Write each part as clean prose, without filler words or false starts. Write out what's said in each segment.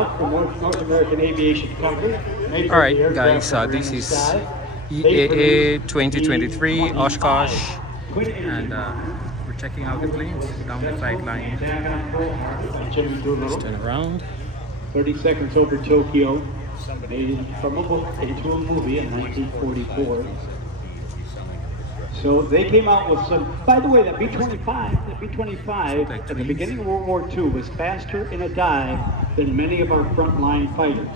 out from North American Aviation Company. All right, guys, this is EAA 2023 Oshkosh, and we're checking out the planes down the flight line. Let's turn around. 30 seconds over Tokyo, made from a book into a movie in 1944. So they came out with some, by the way, that B-25 at the beginning of World War II was faster in a dive than many of our frontline fighters.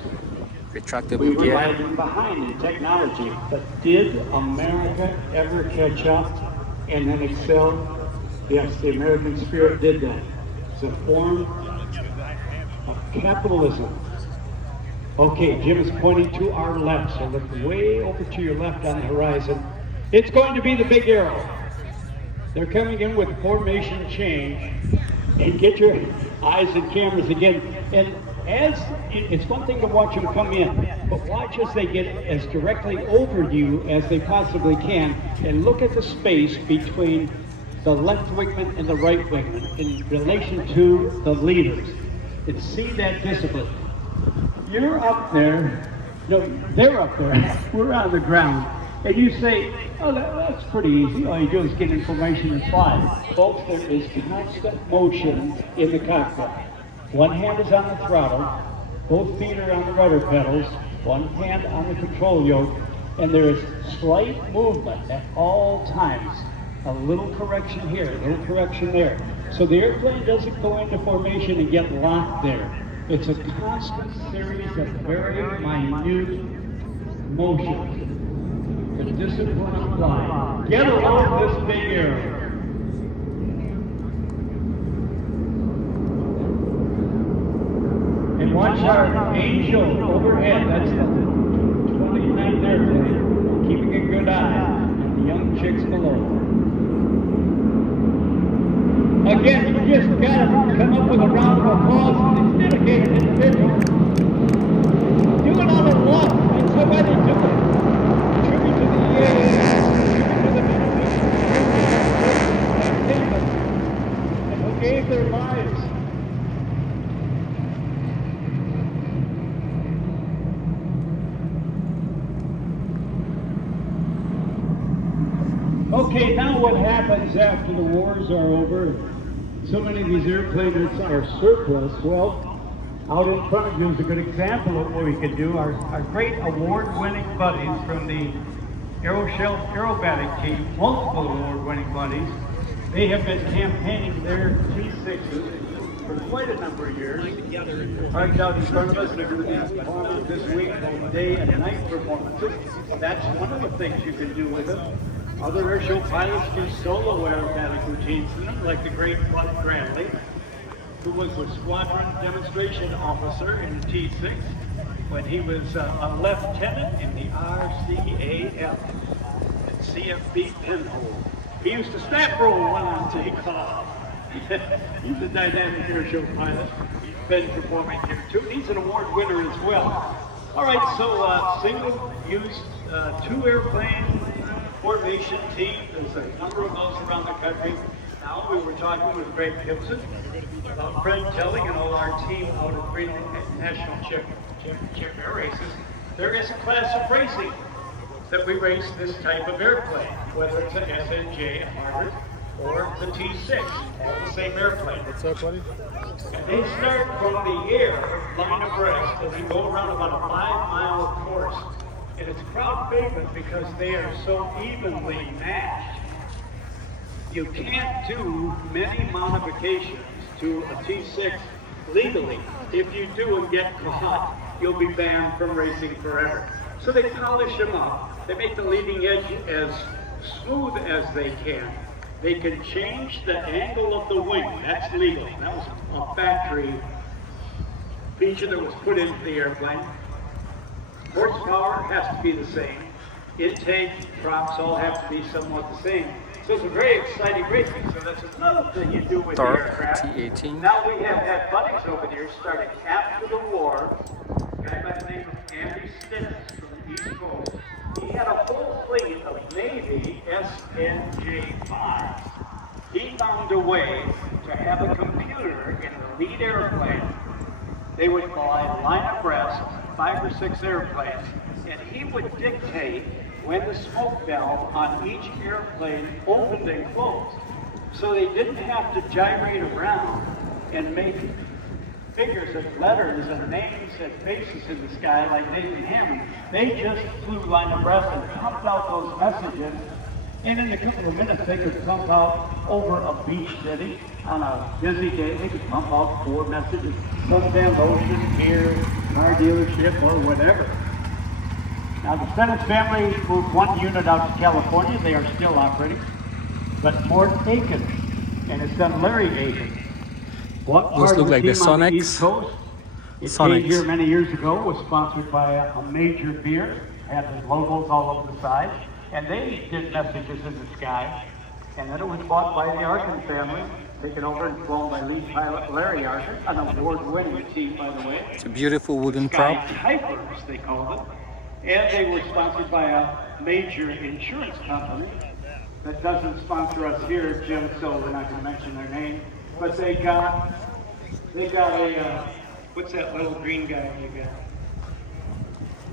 Retractable We were gear. lagging behind in technology, but did America ever catch up and then excel? Yes, the American spirit did that. It's a form of capitalism. Okay, Jim is pointing to our left, so look way over to your left on the horizon. It's going to be the big arrow. They're coming in with formation change. And get your eyes and cameras again. And as it's one thing to watch them come in, but watch as they get as directly over you as they possibly can, and look at the space between the left wingman and the right wingman in relation to the leaders, and see that discipline. You're up there, no, they're up there, we're on the ground, and you say, oh, that's pretty easy. All you do is get information and fly. Folks, there is constant motion in the cockpit. One hand is on the throttle, both feet are on the rudder pedals, one hand on the control yoke, and there is slight movement at all times. A little correction here, a little correction there. So the airplane doesn't go into formation and get locked there. It's a constant series of very minute motions. The discipline of flying. Get along this big arrow. And watch our angel overhead. That's the 29th airplane. Keeping a good eye on the young chicks below. Again, you just got to come up with a round of applause for these dedicated individuals. Do it on a walk. That's the way they do it. Tribute to the tribute to the and who gave their lives. Okay, now what happens after the wars are over? So many of these airplanes are surplus. Well, out in front of you is a good example of what we can do. Our great award-winning buddies from the aerobatic team, multiple award-winning buddies, they have been campaigning their T6s for quite a number of years. Right out in front of us, they're going to be performing this week, both day and night performances. That's one of the things you can do with them. Other airshow pilots do solo aerobatic routines, like the great Bud Bradley, who was the squadron demonstration officer in the T6 when he was a lieutenant in the RCAF at CFB Pinhole. He used to snap roll one on takeoff. He's a dynamic airshow pilot. He's been performing here too. He's an award winner as well. All right, so single-use two-airplane formation team. There's a number of those around the country. Now we were talking with Greg Gibson about Fred Telling and all our team out at Reno National Championship Air Races. There is a class of racing that we race this type of airplane, whether it's an SNJ 100 or the T6, all the same airplane. What's up, buddy? And they start from the air, line abreast, and they go around about a 5-mile course. And it's crowd favorite because they are so evenly matched. You can't do many modifications to a T6 legally. If you do and get caught, you'll be banned from racing forever. So they polish them up. They make the leading edge as smooth as they can. They can change the angle of the wing. That's legal. That was a factory feature that was put into the airplane. Horsepower has to be the same. Intake, props all have to be somewhat the same. So it's a very exciting racing. So that's another thing you do with the aircraft. T18. Now we have had buddies over here starting after the war. A guy by the name of Andy Stinnett from the East Coast. He had a whole fleet of Navy SNJ-5s. He found a way to have a computer in the lead airplane. They would fly a line abreast, 5 or 6 airplanes, and he would dictate when the smoke valve on each airplane opened and closed. So they didn't have to gyrate around and make figures and letters and names and faces in the sky like Nathan Hammond. They just flew line abreast and pumped out those messages, and in a couple of minutes they could pump out over a beach city. On a busy day, they could pump out 4 messages. Sundown Ocean, pier, car dealership, or whatever. Now the Sennett family moved 1 unit out to California. They are still operating. But Mort Aiken and his son Larry Aiken. What Those look like the Sonics. It came here many years ago, was sponsored by a major beer, had the logos all over the side, and they did messages in the sky. And then it was bought by the Arkin family, taken over and flown by lead pilot Larry Arkin, an award-winning team, by the way. It's a beautiful wooden Sky prop. Typers, they called them. And they were sponsored by a major insurance company that doesn't sponsor us here, Jim, so we're not going to mention their name. But they got a, what's that little green guy you got?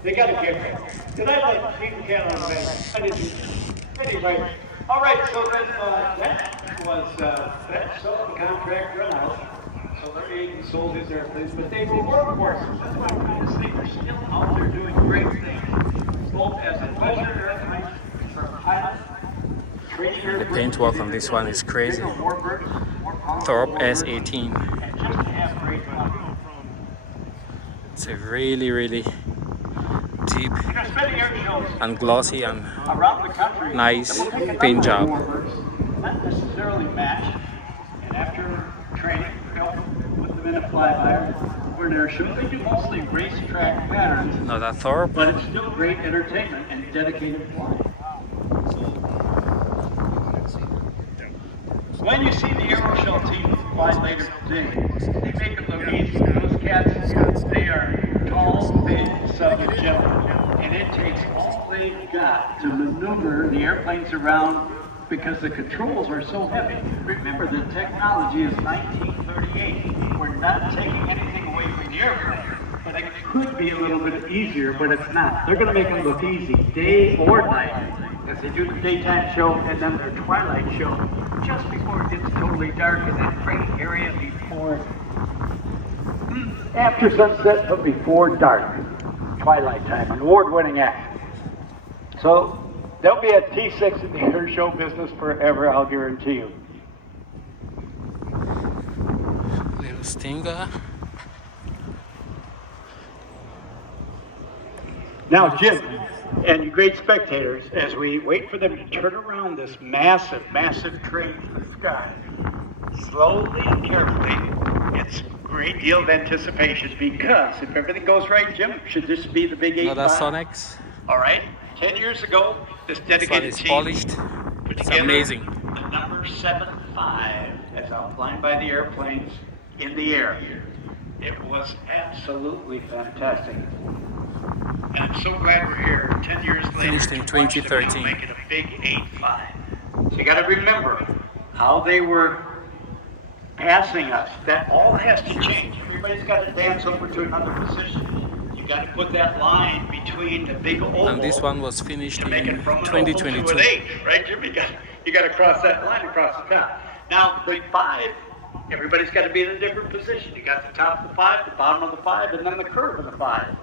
They got a gift. Did I like King Cat on the back? I didn't. Anyway, all right, so then that was, that sold the contract run out. So Larry Aiken sold his airplanes, but they were workhorses. That's why I'm trying to say they're still out there doing great things. Both as a pleasure airplane for pilots. The paintwork on this one is crazy. Thorpe S18. It's a really deep and glossy and nice paint job. Not necessarily matched, and after training, put them in a flyby or an air show. They do mostly racetrack patterns. Now that Thorpe. But it's still great entertainment and dedicated flying. When you see the Aeroshell team fly later today, they make it look easy. Those cats, they are tall, big, Southern gentlemen, and it takes all they've got to maneuver the airplanes around because the controls are so heavy. Remember, the technology is 1938. We're not taking anything away from the airplane, but it could be a little bit easier, but it's not. They're going to make it look easy, day or night, as they do the daytime show and then their twilight show, just before it gets totally dark in that great area before, after sunset, but before dark, twilight time, an award-winning act. So they'll be at T6 in the air show business forever, I'll guarantee you. Little Stinger. Now, Jim, and you great spectators, as we wait for them to turn around this massive train to the sky, slowly and carefully, it's a great deal of anticipation because if everything goes right, Jim, should this be the big 8-5? Now that Sonics. All right, 10 years ago, this dedicated team polished. put It's together amazing. the number 75 as outlined by the airplanes in the air. It was absolutely fantastic. And I'm so glad we're here 10 years later. Finished in 2013. Make it a big 8-5. So you got to remember how they were passing us. That all has to change. Everybody's got to dance over to another position. You got to put that line between the big oval. And this one was finished in make it from 2022. to an 8, right, Jim? You got to cross that line across the top. Now the 5. Everybody's got to be in a different position. You got the top of the 5, the bottom of the 5, and then the curve of the 5.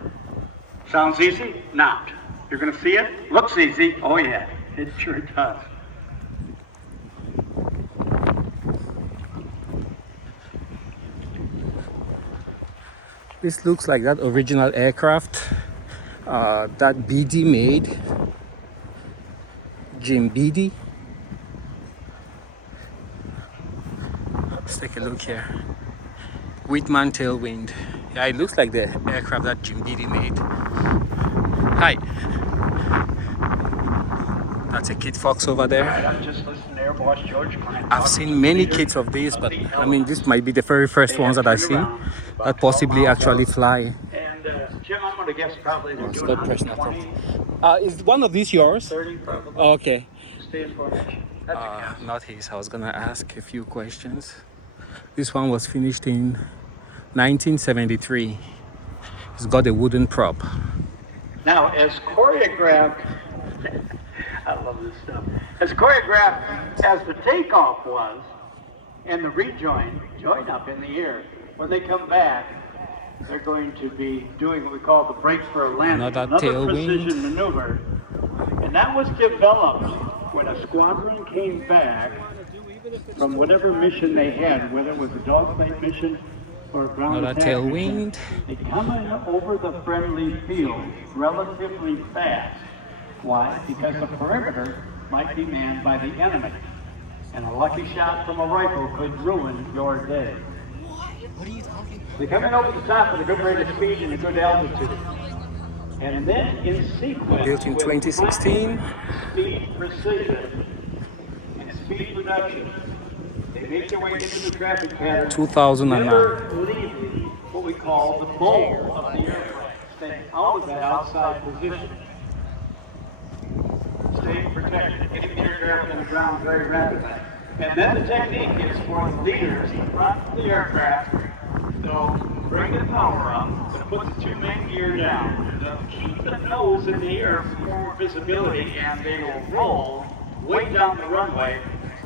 Sounds easy? Not. You're going to see it? Looks easy. Oh yeah, it sure does. This looks like that original aircraft that BD made. Jim BD. Let's take a look here. Whitman tailwind. Yeah, it looks like the aircraft that Jim Beatty made. Hi. That's a Kit Fox over there. I'm just listening to Air Boss George Klein. I've seen many kits of these, but I mean, this might be the very first ones that I see that possibly actually fly. And Jim, I'm going to guess probably they're doing Stop pressing that 120, Is one of these yours? 30 probably. Oh, okay. Stay in formation. That's a guess. Not his. I was gonna ask a few questions. This one was finished in 1973. It's got a wooden prop. Now, as choreographed, I love this stuff. As choreographed as the takeoff was, and the join up in the air, when they come back, they're going to be doing what we call the brake for a landing, Another tailwind. precision maneuver. And that was developed when a squadron came back from whatever mission they had, whether it was a dogfight mission or a ground Another attack tailwind. mission. They come in over the friendly field relatively fast. Why? Because the perimeter might be manned by the enemy. And a lucky shot from a rifle could ruin your day. They come in over the top at a good rate of speed and a good altitude. And then in sequence, Built in with 2016. speed precision and speed reduction, they make their way into the traffic pattern. 2009. Never leaving what we call the bowl of the airplane, staying out of that outside position. Staying protected, getting the aircraft on the ground very rapidly. And then the technique is for the leaders in front of the aircraft. So bring the power up, but put the two main gear down. They'll keep the nose in the air for more visibility, and they will roll way down the runway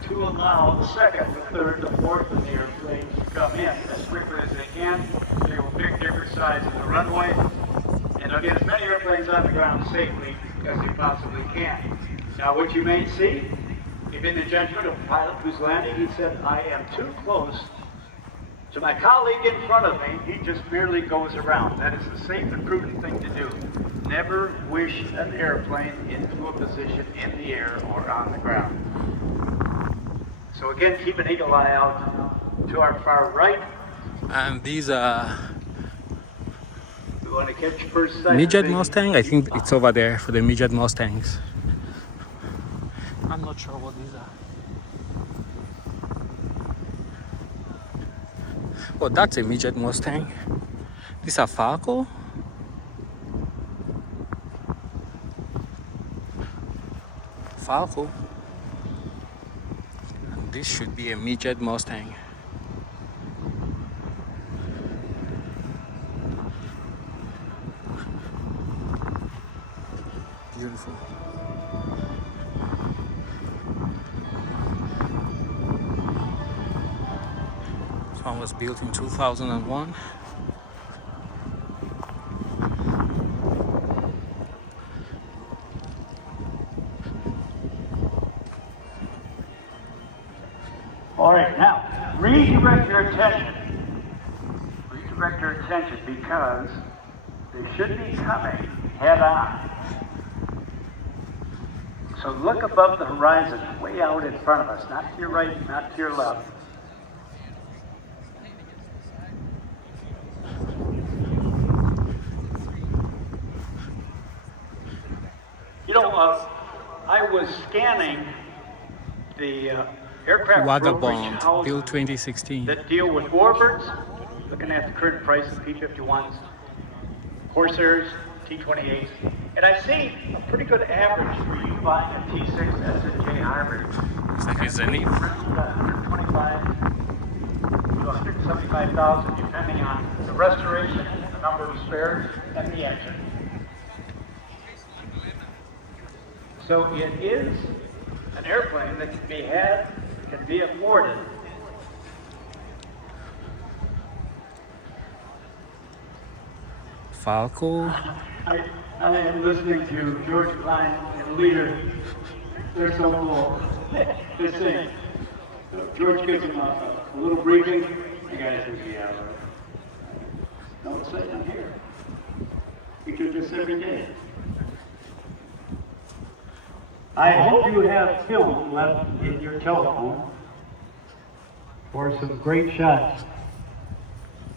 to allow the second, the third, the fourth of the airplanes to come in as quickly as they can. They will pick different sides of the runway, and they'll get as many airplanes on the ground safely as they possibly can. Now, what you may see, if in the judgment of a pilot who's landing, he said, I am too close to my colleague in front of me, he just merely goes around. That is the safe and prudent thing to do. Never wish an airplane into a position in the air or on the ground. So again, keep an eagle eye out to our far right. And these are We want to catch first sight. midget Mustang. I think it's over there for the midget Mustangs. I'm not sure what these are. Oh, that's a midget Mustang. These are Falco. Falco. And this should be a midget Mustang. Beautiful. This one was built in 2001. All right, now, redirect your attention. Redirect your attention because they should be coming head on. So look above the horizon, way out in front of us, not to your right, not to your left. You know, I was scanning the aircraft Vagabond, brokerage houses built 2016. that deal with warbirds, looking at the current price of P-51s, Corsairs, T-28s, and I see a pretty good average for you buying a T-6 SNJ hybrid. It's like a Zenith. Around 125 to 175,000, depending on the restoration, the number of spares, and the engine. So it is an airplane that can be had, can be afforded. Falco. I am listening to George Klein and Leader. They're so cool. Just saying. George gives them a little briefing. You guys will be out. No, it's right down here. We do this every day. I hope you have film left in your telephone for some great shots.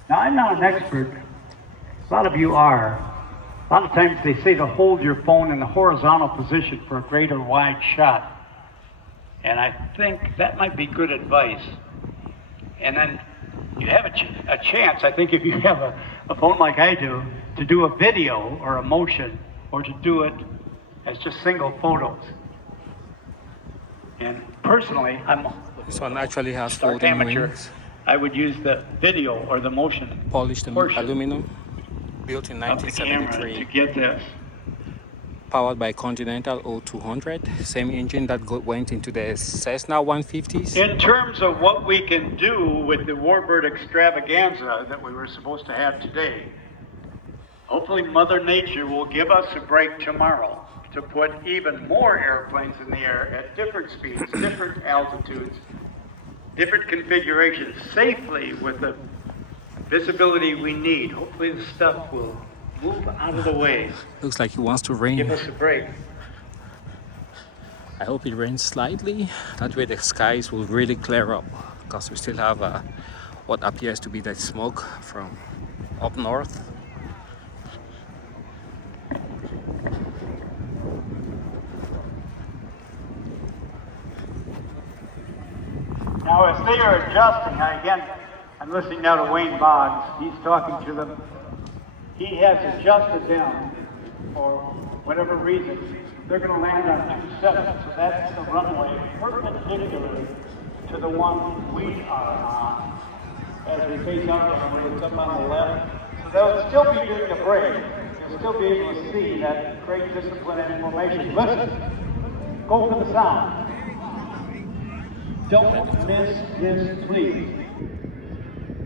Now, I'm not an expert. A lot of you are. A lot of times they say to hold your phone in the horizontal position for a great or wide shot. And I think that might be good advice. And then you have a chance, I think if you have a phone like I to do a video or a motion, or to do it as just single photos. And personally, I'm This one actually has stark folding amateur. wings, I would use the video or the motion polished portion aluminum. built in of the camera to 1973, get this. powered by Continental O200, same engine that went into the Cessna 150s. In terms of what we can do with the Warbird extravaganza that we were supposed to have today, hopefully Mother Nature will give us a break tomorrow to put even more airplanes in the air at different speeds, different altitudes, different configurations, safely with the visibility we need. Hopefully the stuff will move out of the way. Looks like it wants to rain. Give us a break. I hope it rains slightly. That way the skies will really clear up, because we still have what appears to be that smoke from up north. Now, as they are adjusting, I'm listening now to Wayne Boggs. He's talking to them. He has adjusted them for whatever reason. They're going to land on 27, so that's the runway perpendicular to the one we are on. As we face out there, it's up on the left. So they'll still be doing a break. You'll still be able to see that great discipline and formation. Listen, go for the sound. Don't miss this, please.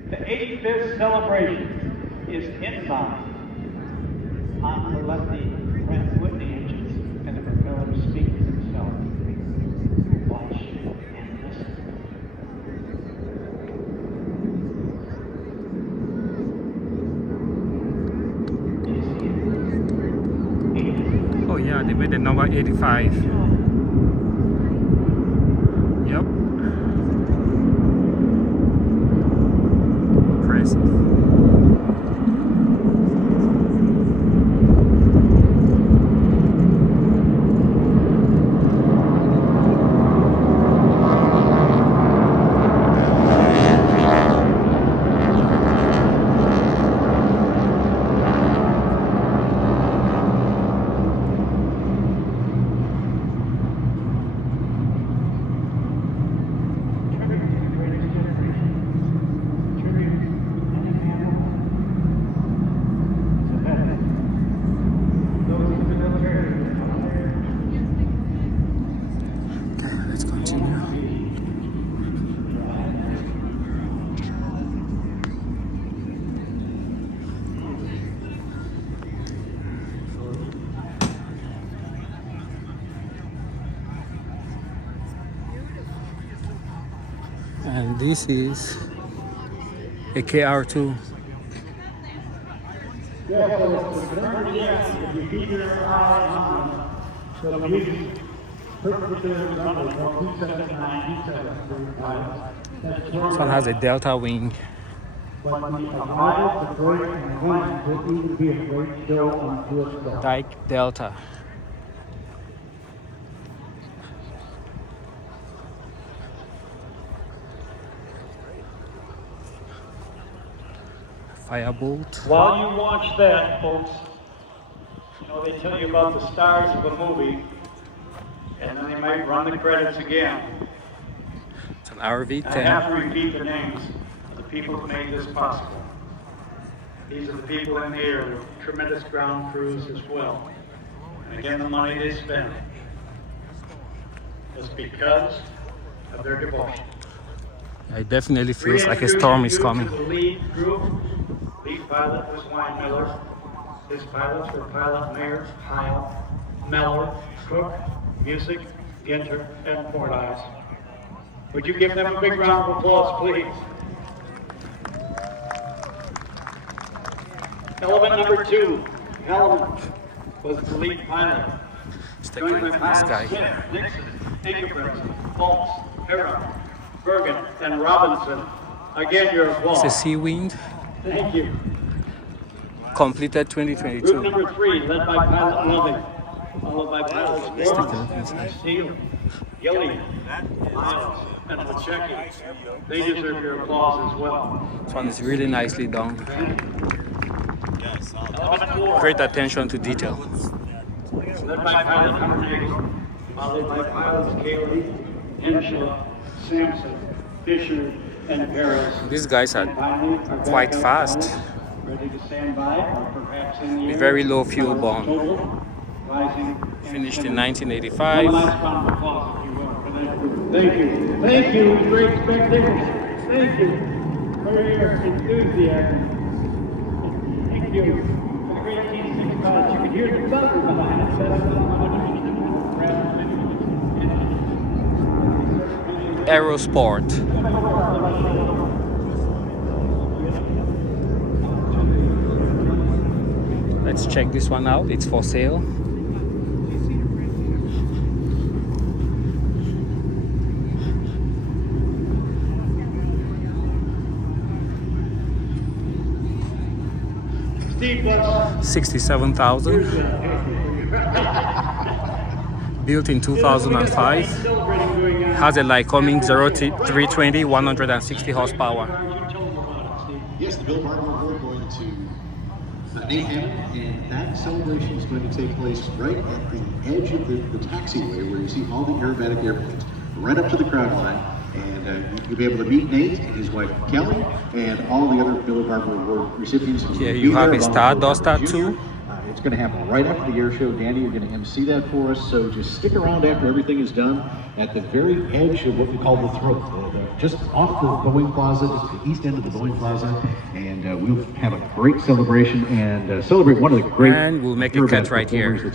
The 85th celebration is inbound on the lefty Pratt Whitney engines, and the propeller speaks itself. Watch and listen. Do you see it? Oh yeah, they made the number 85. Yep. Impressive. Let's continue. And this is a KR2. This one has a delta wing. Dyke Delta. Firebolt. While you watch that, folks, you know, they tell you about the stars of a movie, and then they might run the credits again. It's an I have RV-10. to repeat the names of the people who made this possible. These are the people in the air, tremendous ground crews as well. And again, the money they spent was because of their devotion. It definitely feels like a storm is coming. The lead group, lead pilot was Wayne Miller. His pilots were Pilot Mayer, Heil, Meller, Cook, Music, Ginter, and Fordyce. Would you give them a big round of applause, please? Element number 2, Hellman, was the lead pilot. Let's take a look at this guy. Smith, Nixon, Ingebrigtsen, Fultz, Herron, Bergen, and Robinson. Again, your applause. It's a Sea Wind, Thank you. completed Group 2022. number 3, led by Pilot Loving, followed by pilots Let's take a look Lawrence, inside. Steele, Gillian, Miles, and Lachecki. They deserve your applause as well. This one is really nicely done. Element 4, Great attention to detail. led by Pilot Hummer, followed by pilots Cayley, Henshaw, Sampson, Fisher, and Paris. These guys are Finally, our quite backup fast. pilots, ready to stand by, or perhaps in the With air. very low fuel burn. Total, rising. Finished in One 1985. last round of applause, if you will, for that. Thank you. Thank you, great spectators. Thank you for your enthusiasm. Thank you for the great T6 college. You can hear the buzzer behind us. Aerosport. Let's check this one out. It's for sale. Steve, what's 67,000. Built in 2005. Has a Lycoming 0320, 160 horsepower. Yes, the Bill Barber Award going to Nate Hammond, and that celebration is going to take place right at the edge of the taxiway where you see all the aerobatic airplanes, right up to the crowd line. And you'll be able to meet Nate and his wife Kelly and all the other Bill Barber Award recipients. Here you have a Stardust tattoo. It's going to happen right after the air show. Danny, you're going to MC that for us, so just stick around after everything is done at the very edge of what we call the throat, just off the Boeing Plaza, just the east end of the Boeing Plaza, and we'll have a great celebration and celebrate one of the great. And we'll make a cut right here.